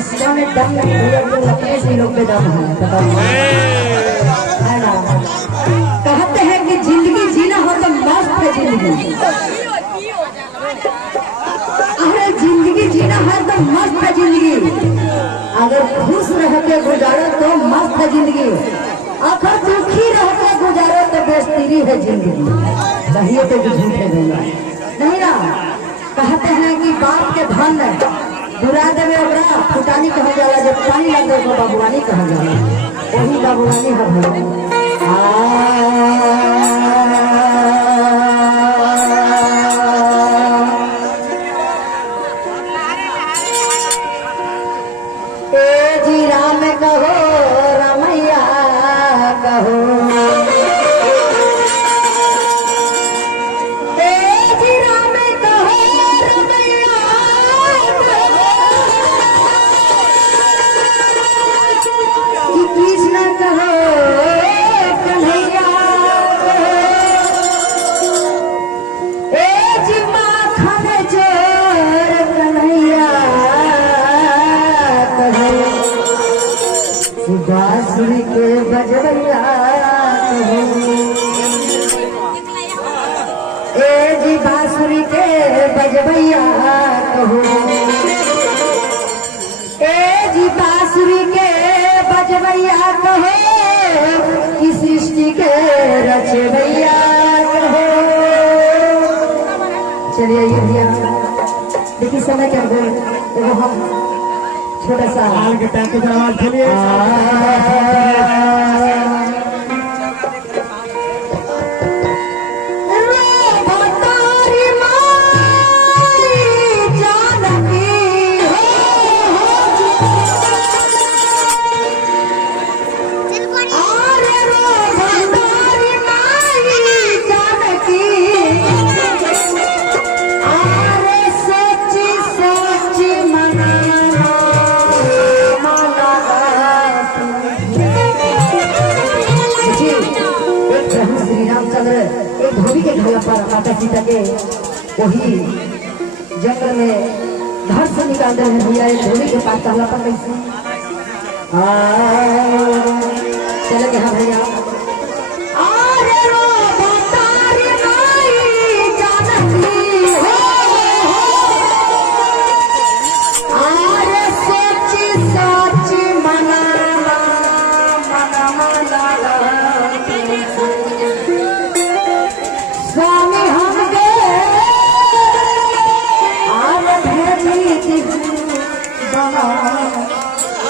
जिसका में दम नहीं है वो अपने से लोग पे दम है, बताओ है ना। कहते हैं कि जिंदगी जीना हो तो मस्त है जिंदगी। अरे जिंदगी जीना है तो मस्त है जिंदगी। अगर खुश रह के गुजारो तो मस्त है जिंदगी। अगर दुखी रह के गुजारो तो बेस्तीरी है जिंदगी। कहिए तो झूठे भैया नहीं ना। कहते हैं कि बाप के धन बुरा देवे ओकरा फुटानी कहा जाला, जब पानी लग गए बाबुआनी कहा जाला, वही बाबुआनी है भैया। जी राम कहो रमैया कहो, बांसुरी के बजवैया कहो, ए जी बांसुरी के बजवैया कहो, ए जी बांसुरी के बजवैया कहो, कि सृष्टि के रचवैया कहो। चलिए ये भैया देखिए समय क्या देखो हम छोटा सा हाल के टाइम के आवाज खेलिए। एक धोबी के ढोला पर माता सीता के वही जंगल में घर से निकाल रहे हैं भैया। एक धोबी के पास टहला पर कैसे चले गए हाँ भैया।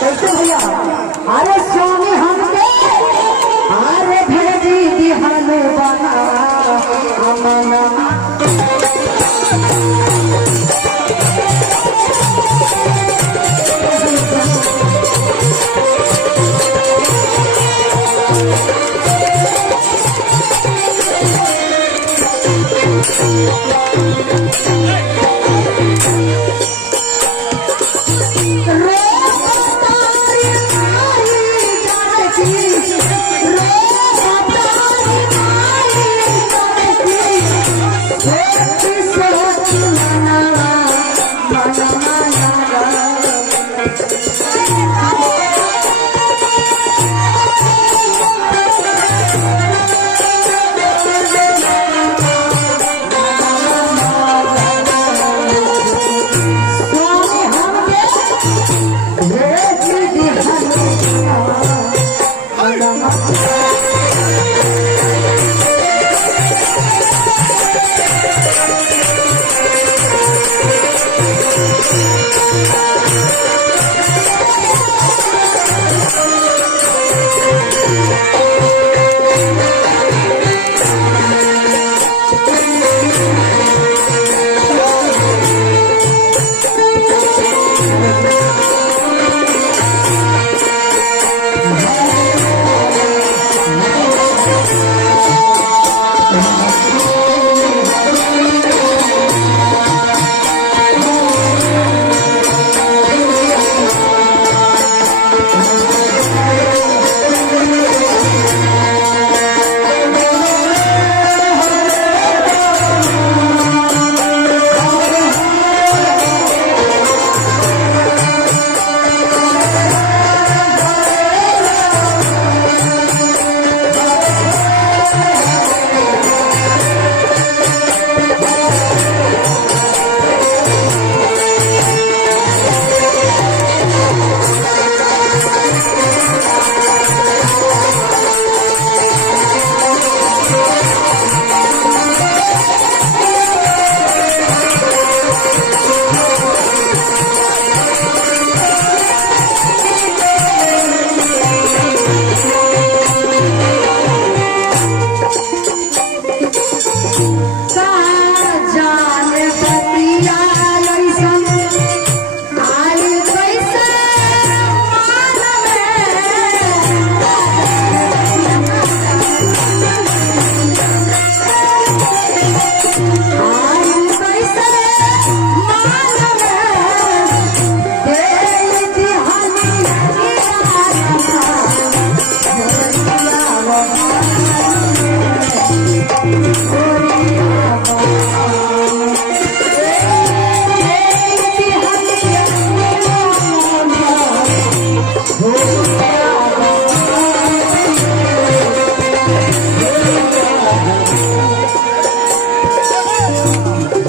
कैसे भैया अरे स्वामी हमके अरे भेजी दिहन बना अमना। आई बैसरे मान में देई दिहानी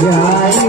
Yeah.